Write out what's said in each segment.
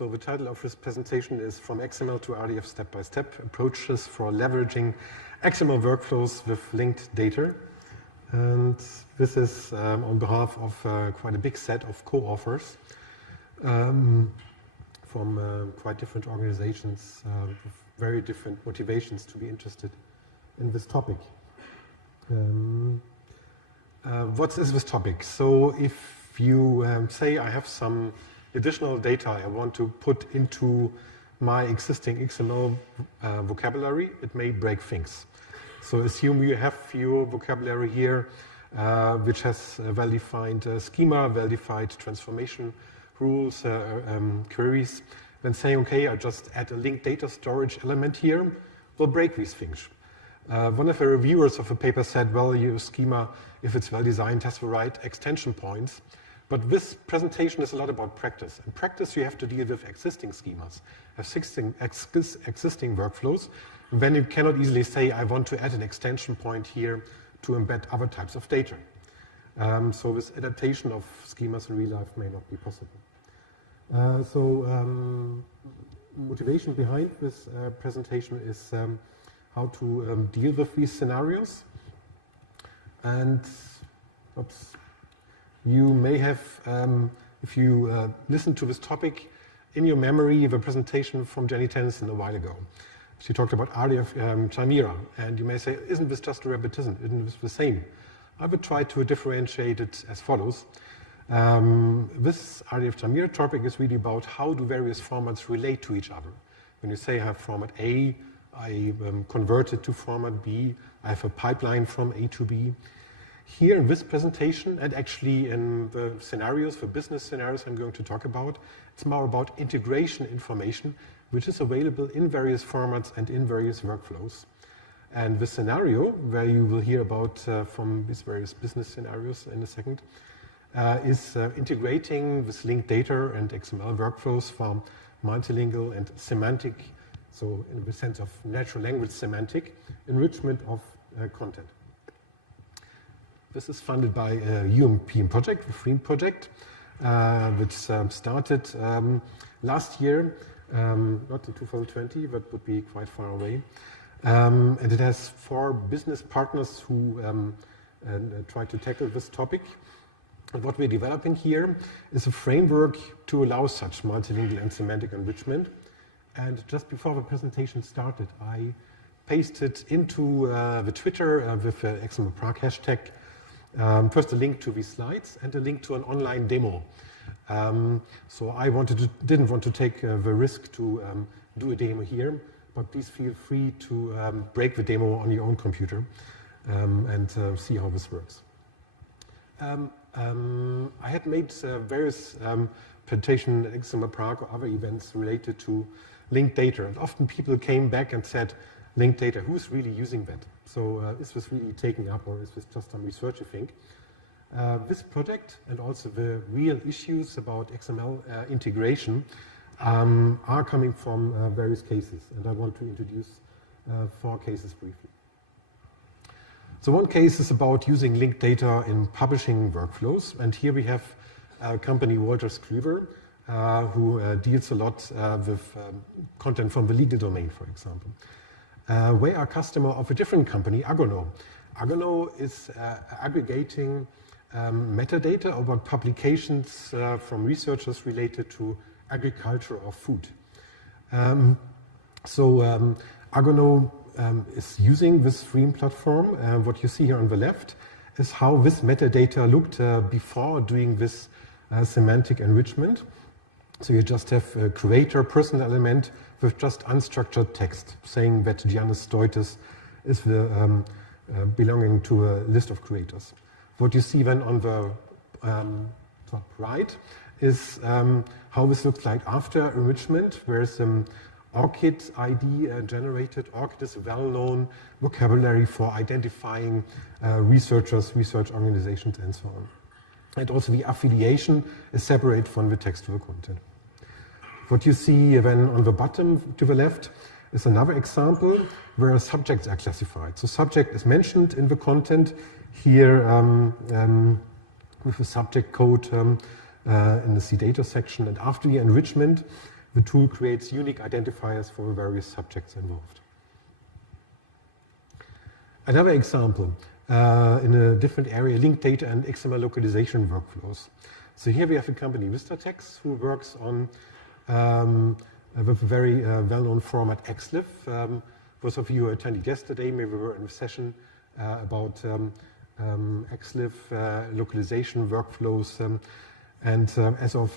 So the title of this presentation is From XML to RDF Step-by-Step Approaches for Leveraging XML Workflows with Linked Data. And this is on behalf of quite a big set of co-authors from quite different organizations with very different motivations to be interested in this topic. What is this topic? So if you say I have some additional data I want to put into my existing XML vocabulary, it may break things. So assume you have your vocabulary here, which has a well-defined schema, well-defined transformation rules, queries. Then saying, okay, I just add a linked data storage element here, will break these things. One of the reviewers of the paper said, well, your schema, if it's well designed, has the right extension points. But this presentation is a lot about practice. In practice, you have to deal with existing schemas, existing workflows. And then you cannot easily say, I want to add an extension point here to embed other types of data. So this adaptation of schemas in real life may not be possible. Motivation behind this presentation is how to deal with these scenarios. And you may have, if you listen to this topic, in your memory the presentation from Jenny Tennyson a while ago. She talked about RDF Chimera, and you may say, isn't this just a repetition? Isn't this the same? I would try to differentiate it as follows. This RDF Chimera topic is really about how do various formats relate to each other. When you say I have format A, I convert it to format B, I have a pipeline from A to B. Here in this presentation, and actually in the scenarios, the business scenarios I'm going to talk about, it's more about integration information, which is available in various formats and in various workflows. And the scenario, where you will hear about from these various business scenarios in a second, is integrating this linked data and XML workflows for multilingual and semantic, so in the sense of natural language semantic, enrichment of content. This is funded by a European project, the FREME project, which started last year, not in 2020, but would be quite far away. And it has 4 business partners who try to tackle this topic. And what we're developing here is a framework to allow such multilingual and semantic enrichment. And just before the presentation started, I pasted into the Twitter with the XMLPrague hashtag first a link to these slides and a link to an online demo. So I didn't want to take the risk to do a demo here, but please feel free to break the demo on your own computer and see how this works. I had made various presentation at XMLPrague or other events related to linked data, and often people came back and said, linked data, who's really using that? So is this really taking up, or is this just some research, you think? This project and also the real issues about XML integration are coming from various cases, and I want to introduce 4 cases briefly. So one case is about using linked data in publishing workflows, and here we have a company, Wolters Kluwer, who deals a lot with content from the legal domain, for example. We are a customer of a different company, Agro-Know. Agro-Know is aggregating metadata about publications from researchers related to agriculture or food. Agro-Know is using this FREME platform. What you see here on the left is how this metadata looked before doing this semantic enrichment. So you just have a creator personal element with just unstructured text saying that Giannis Stoitsis is belonging to a list of creators. What you see then on the top right is how this looks like after enrichment, where some ORCID ID generated. ORCID is a well-known vocabulary for identifying researchers, research organizations, and so on. And also the affiliation is separate from the textual content. What you see then on the bottom to the left is another example where subjects are classified. So subject is mentioned in the content here with the subject code in the CData section. And after the enrichment, the tool creates unique identifiers for the various subjects involved. Another example, in a different area, linked data and XML localization workflows. So here we have a company, Vistatec, who works on with a very well-known format, XLIF. Those of you who attended yesterday, maybe were in a session about XLIF localization workflows. And as of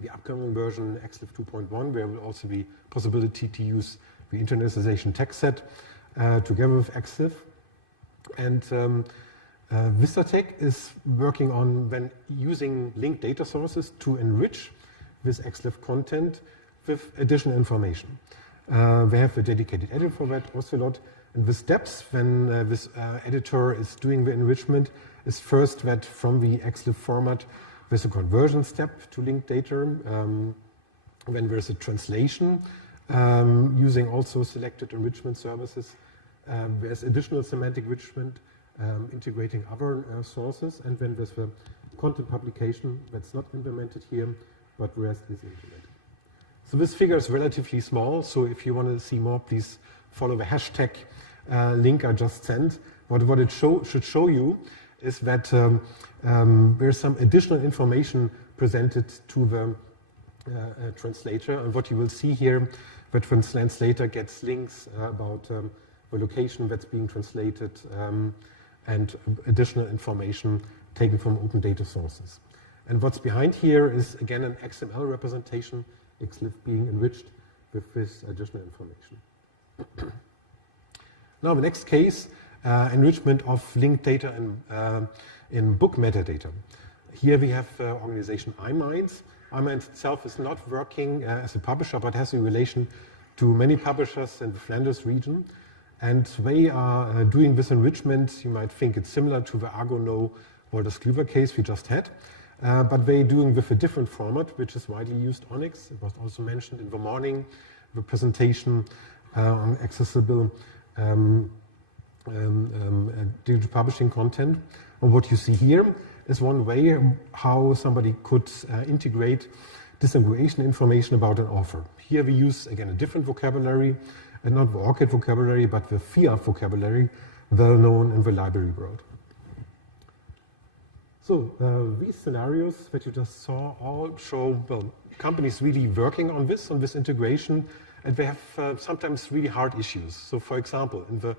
the upcoming version, XLIF 2.1, there will also be possibility to use the internationalization text set together with XLIF. And Vistatec is working on when using linked data sources to enrich this XLIF content with additional information. We have a dedicated editor for that, Ocelot, and the steps when this editor is doing the enrichment is first that from the XLIF format there's a conversion step to linked data, when there's a translation using also selected enrichment services, there's additional semantic enrichment integrating other sources, and then there's the content publication that's not implemented here, but the rest is implemented. So this figure is relatively small, so if you want to see more, please follow the hashtag link I just sent. What it should show you is that there's some additional information presented to the translator, and what you will see here, the translator gets links about the location that's being translated and additional information taken from open data sources. And what's behind here is, again, an XML representation, XLIF being enriched with this additional information. Now, the next case, enrichment of linked data in book metadata. Here we have organization iMinds. iMinds itself is not working as a publisher, but has a relation to many publishers in the Flanders region. And they are doing this enrichment. You might think it's similar to the Agro-Know Wolters Kluwer case we just had. But they're doing with a different format, which is widely used on Onyx. It was also mentioned in the morning, the presentation on accessible digital publishing content. And what you see here is one way how somebody could integrate disambiguation information about an author. Here we use, again, a different vocabulary, and not the ORCID vocabulary, but the FIA vocabulary, well known in the library world. So these scenarios that you just saw all show, well, companies really working on this integration, and they have sometimes really hard issues. So for example, in the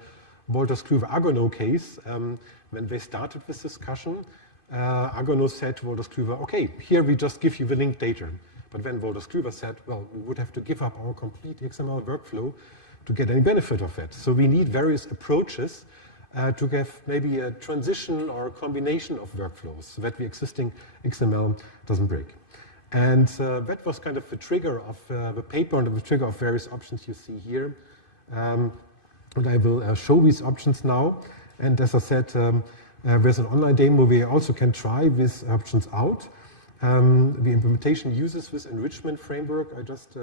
Wolters Kluwer Agro-Know case, when they started this discussion, Agro-Know said to Wolters Kluwer, okay, here we just give you the linked data. But then Wolters Kluwer said, well, we would have to give up our complete XML workflow to get any benefit of it. So we need various approaches to have maybe a transition or a combination of workflows so that the existing XML doesn't break. And that was kind of the trigger of the paper and the trigger of various options you see here. And I will show these options now. And as I said, there's an online demo where you also can try these options out. The implementation uses this enrichment framework I just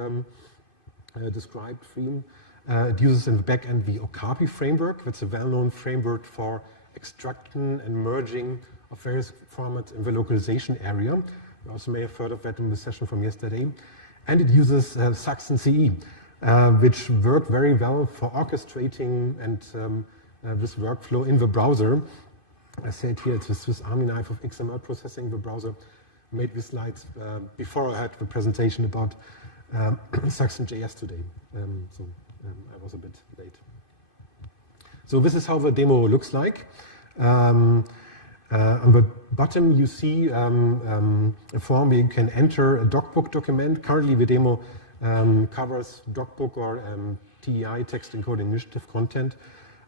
described, FREME. It uses in the backend the Okapi framework. That's a well-known framework for extraction and merging of various formats in the localization area. You also may have heard of that in the session from yesterday. And it uses SAX and CE, which work very well for orchestrating and this workflow in the browser. I said here, it's the Swiss Army knife of XML processing. The browser made these slides before I had the presentation about SAX and JS today. I was a bit late. So this is how the demo looks like. On the bottom, you see a form where you can enter a docbook document. Currently, the demo covers docbook or TEI, text encoding initiative content.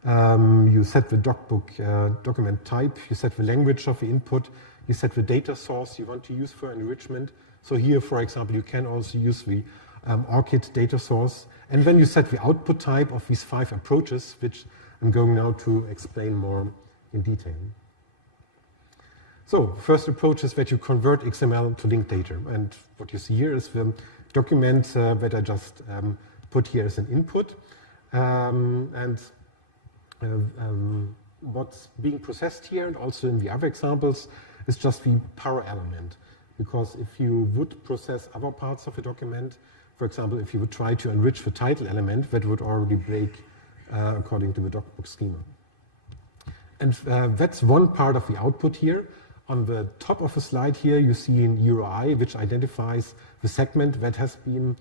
You set the docbook document type, you set the language of the input, you set the data source you want to use for enrichment. So here, for example, you can also use the ORCID data source. And then you set the output type of these 5 approaches, which I'm going now to explain more in detail. So first approach is that you convert XML to linked data. And what you see here is the document that I just put here as an input. What's being processed here, and also in the other examples, is just the power element. because if you would process other parts of a document, for example, if you would try to enrich the title element, that would already break according to the docbook schema. And that's one part of the output here. On the top of the slide here, you see an URI, which identifies the segment that has been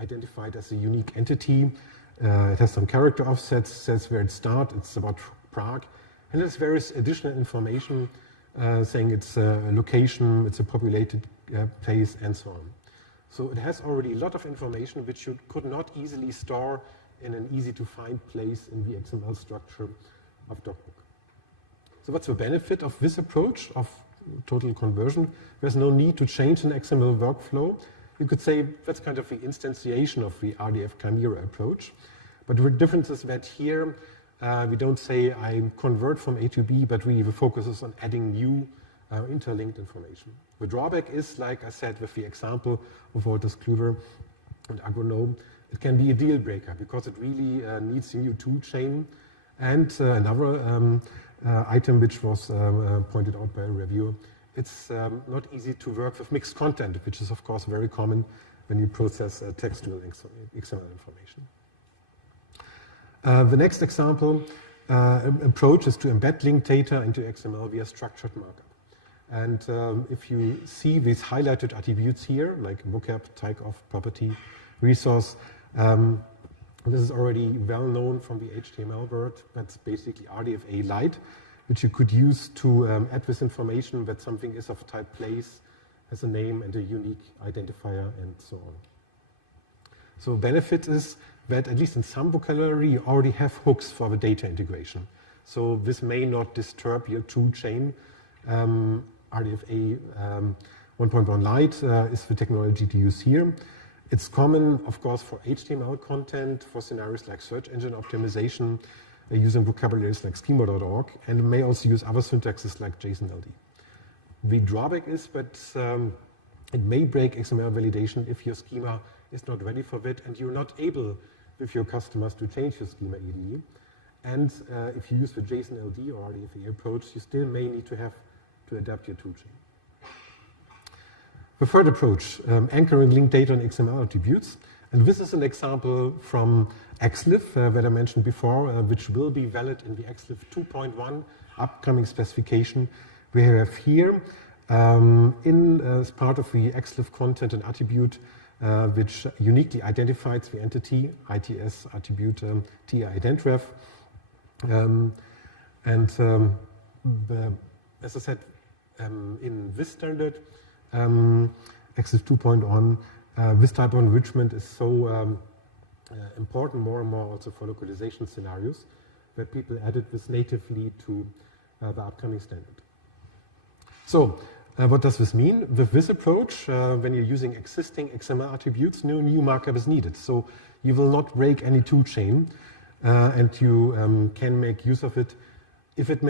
identified as a unique entity. It has some character offsets, says where it starts, it's about Prague, and there's various additional information saying it's a location, it's a populated place, and so on. So it has already a lot of information which you could not easily store in an easy-to-find place in the XML structure of DocBook. So what's the benefit of this approach of total conversion? There's no need to change an XML workflow. You could say that's kind of the instantiation of the RDF Chimera approach. But the difference is that here we don't say I convert from A to B, but really the focus is on adding new interlinked information. The drawback is, like I said, with the example of Wolters, Kluwer, and Agro-Know, it can be a deal breaker because it really needs a new tool chain. And another item which was pointed out by a reviewer, it's not easy to work with mixed content, which is of course very common when you process textual XML information. The next example approach is to embed linked data into XML via structured markup. And if you see these highlighted attributes here, like vocab, typeof, property, resource, this is already well known from the HTML world. That's basically RDFA Lite, which you could use to add this information that something is of type place, has a name and a unique identifier, and so on. So benefit is that at least in some vocabulary, you already have hooks for the data integration. So this may not disturb your tool chain. RDFA 1.1 Lite is the technology to use here. It's common, of course, for HTML content, for scenarios like search engine optimization, using vocabularies like schema.org, and it may also use other syntaxes like JSON-LD. The drawback is that it may break XML validation if your schema is not ready for it and you're not able with your customers to change your schema easily. And if you use the JSON-LD or RDFA approach, you still may need to have to adapt your tool chain. The third approach, anchoring linked data on XML attributes. And this is an example from XLIF that I mentioned before, which will be valid in the XLIF 2.1 upcoming specification. We have here, as part of the XLIF content, an attribute which uniquely identifies the entity, ITS attribute TI identref. As I said, in this standard, XLIF 2.1, this type of enrichment is so important more and more also for localization scenarios, that people added this natively to the upcoming standard. So what does this mean? With this approach, when you're using existing XML attributes, no new markup is needed. So you will not break any tool chain, and you can make use of it if it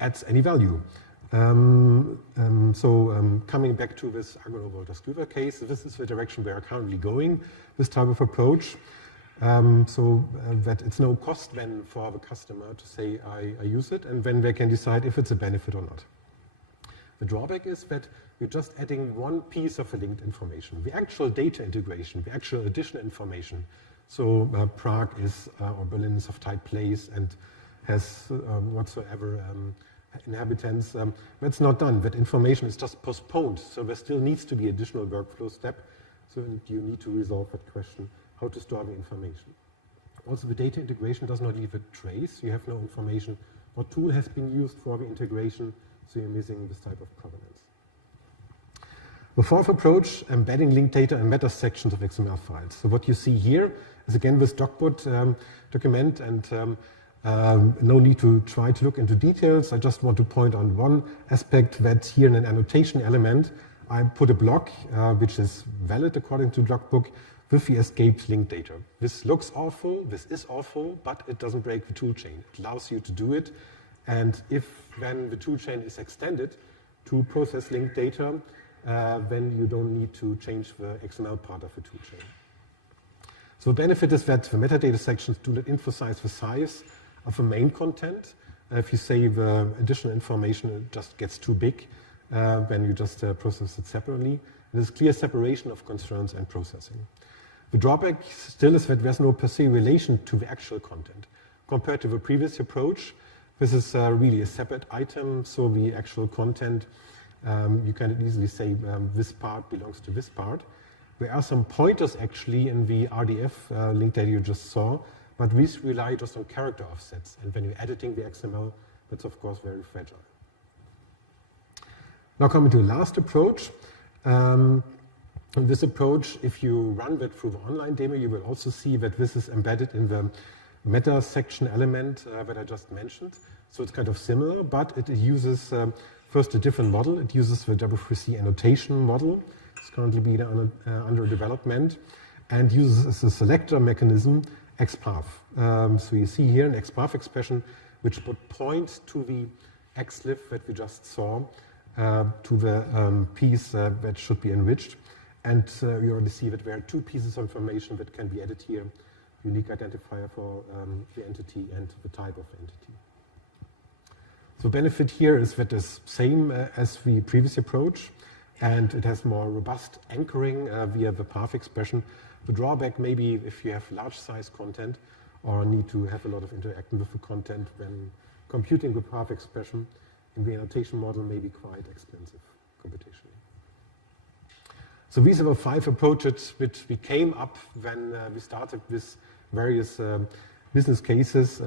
adds any value. Coming back to this Agro-Know Wolters Kluwer case, this is the direction we are currently going, this type of approach, so that it's no cost then for the customer to say, I use it, and then they can decide if it's a benefit or not. The drawback is that you're just adding one piece of the linked information. The actual data integration, the actual additional information, so Prague is, or Berlin is of type place and has whatsoever inhabitants, that's not done. That information is just postponed. So there still needs to be additional workflow step. So you need to resolve that question, how to store the information. Also, the data integration does not leave a trace. You have no information what tool has been used for the integration, so you're missing this type of provenance. The fourth approach, embedding linked data in meta sections of XML files. So what you see here is again this docbook document, and no need to try to look into details. I just want to point on one aspect, that here in an annotation element, I put a block which is valid according to DocBook with the escaped linked data. This looks awful, this is awful, but it doesn't break the tool chain. It allows you to do it, and if then the tool chain is extended to process linked data, then you don't need to change the XML part of the tool chain. So the benefit is that the metadata sections do not emphasize the size of the main content. If you save additional information, it just gets too big when you just process it separately. There's clear separation of concerns and processing. The drawback still is that there's no per se relation to the actual content. Compared to the previous approach, this is really a separate item, so the actual content, you can easily say this part belongs to this part. There are some pointers actually in the RDF link that you just saw, but these rely just on character offsets. And when you're editing the XML, that's of course very fragile. Now coming to the last approach. In this approach, if you run that through the online demo, you will also see that this is embedded in the meta section element that I just mentioned. So it's kind of similar, but it uses first a different model. It uses the W3C annotation model. It's currently being under development, and uses a selector mechanism, XPath. So you see here an XPath expression which would point to the XLIF that we just saw, to the piece that should be enriched. And you already see that there are two pieces of information that can be added here, unique identifier for the entity and the type of entity. So the benefit here is that it's same as the previous approach, and it has more robust anchoring via the path expression. The drawback maybe if you have large size content or need to have a lot of interaction with the content when computing the path expression in the annotation model may be quite expensive computationally. So these are the 5 approaches which we came up when we started with various business cases.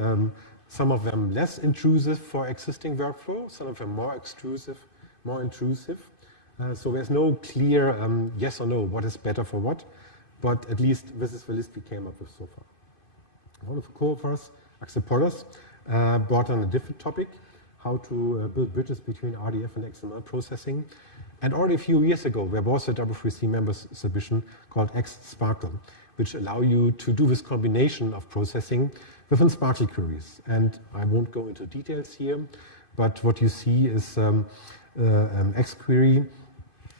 Some of them less intrusive for existing workflow, some of them more intrusive. So there's no clear yes or no, what is better for what, but at least this is the list we came up with so far. One of the co-authors, Axel Polleres, brought on a different topic, how to build bridges between RDF and XML processing. And already a few years ago, there was a W3C members submission called XSparkle, which allow you to do this combination of processing within Sparkle queries. And I won't go into details here, but what you see is XQuery,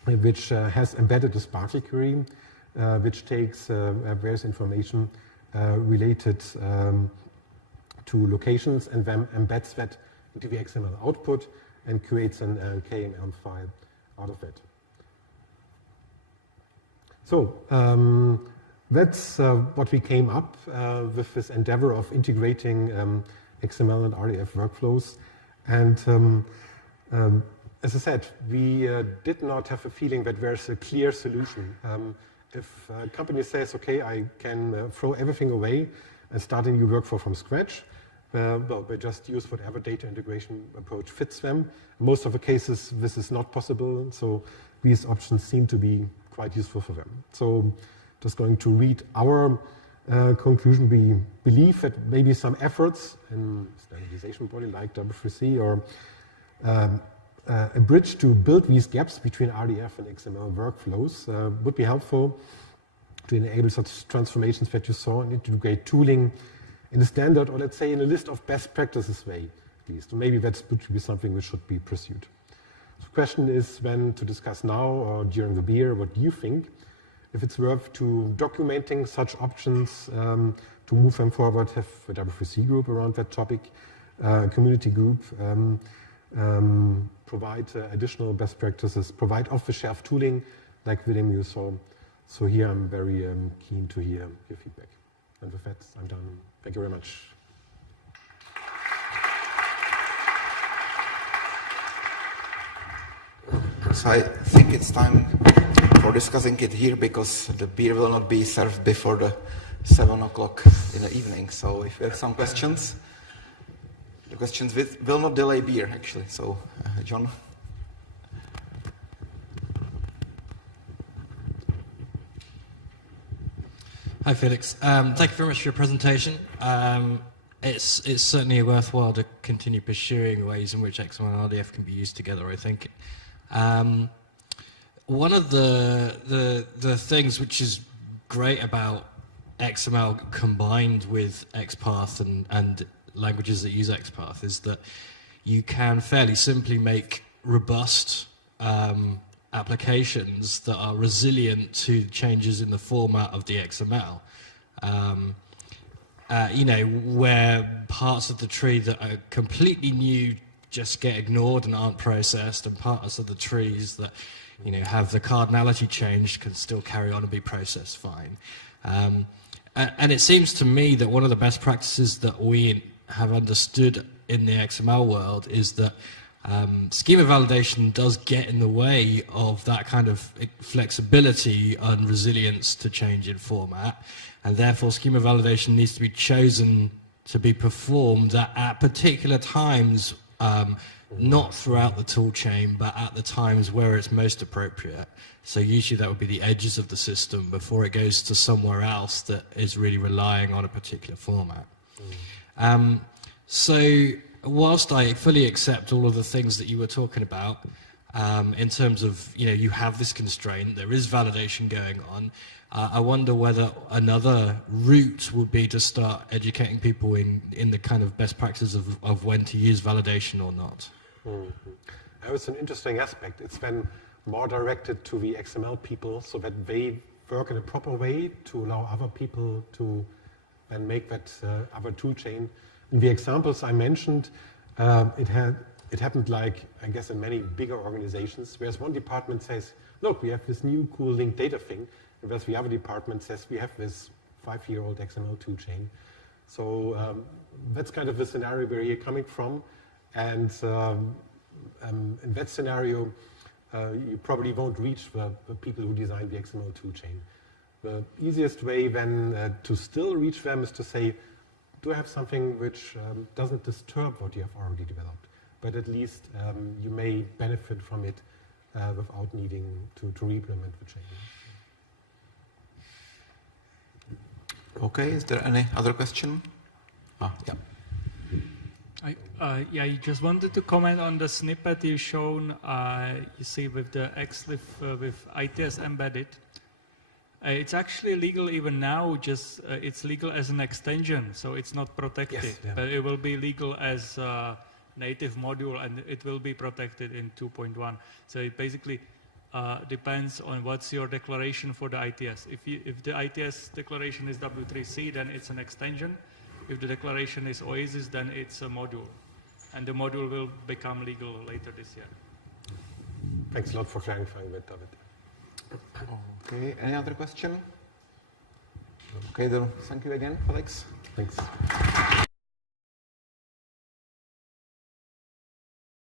which has embedded a Sparkle query, which takes various information related to locations and then embeds that into the XML output and creates an KML file out of it. So that's what we came up with this endeavor of integrating XML and RDF workflows. And as I said, we did not have a feeling that there's a clear solution. If a company says, okay, I can throw everything away and start a new workflow from scratch, well, they just use whatever data integration approach fits them. In most of the cases, this is not possible, so these options seem to be quite useful for them. So just going to read our conclusion. We believe that maybe some efforts in standardization body like W3C or a bridge to build these gaps between RDF and XML workflows would be helpful to enable such transformations that you saw and integrate tooling in a standard, or let's say in a list of best practices way, at least. So maybe that would be something which should be pursued. So the question is when to discuss now or during the beer, what do you think? If it's worth to documenting such options to move them forward, have a W3C group around that topic, a community group, provide additional best practices, provide off-the-shelf tooling like William you saw. So here I'm very keen to hear your feedback. And with that, I'm done. Thank you very much. So I think it's time for discussing it here because the beer will not be served before the 7 o'clock in the evening. So if you have some questions, the questions will not delay beer actually. So John. Hi Felix, thank you very much for your presentation. It's certainly worthwhile to continue pursuing ways in which XML and RDF can be used together, I think. One of the things which is great about XML combined with XPath and languages that use XPath is that you can fairly simply make robust applications that are resilient to changes in the format of the XML. where parts of the tree that are completely new just get ignored and aren't processed, and parts of the trees that have the cardinality changed can still carry on and be processed fine. And it seems to me that one of the best practices that we have understood in the XML world is that schema validation does get in the way of that kind of flexibility and resilience to change in format, and therefore schema validation needs to be chosen to be performed at particular times, not throughout the tool chain, but at the times where it's most appropriate. So usually that would be the edges of the system before it goes to somewhere else that is really relying on a particular format. So whilst I fully accept all of the things that you were talking about, in terms of, you have this constraint, there is validation going on, I wonder whether another route would be to start educating people in the kind of best practices of when to use validation or not. That was an interesting aspect. It's then more directed to the XML people so that they work in a proper way to allow other people to then make that other tool chain. In the examples I mentioned, it happened like, I guess, in many bigger organizations, whereas one department says, look, we have this new cool linked data thing, and whereas the other department says, we have this 5-year-old XML tool chain. So that's kind of the scenario where you're coming from. And in that scenario, you probably won't reach the people who design the XML tool chain. The easiest way then to still reach them is to say, do I have something which doesn't disturb what you have already developed, but at least you may benefit from it without needing to re-implement the change. Okay, is there any other question? Yeah. I just wanted to comment on the snippet you've shown, you see with the XLIF with ITS embedded. It's actually legal even now, just it's legal as an extension, so it's not protected. Yes, yeah. But it will be legal as a native module, and it will be protected in 2.1. So it basically depends on what's your declaration for the ITS. If the ITS declaration is W3C, then it's an extension. If the declaration is Oasis, then it's a module. And the module will become legal later this year. Thanks a lot for clarifying that, David. Okay, any other question? Okay, then thank you again, Felix. Thanks.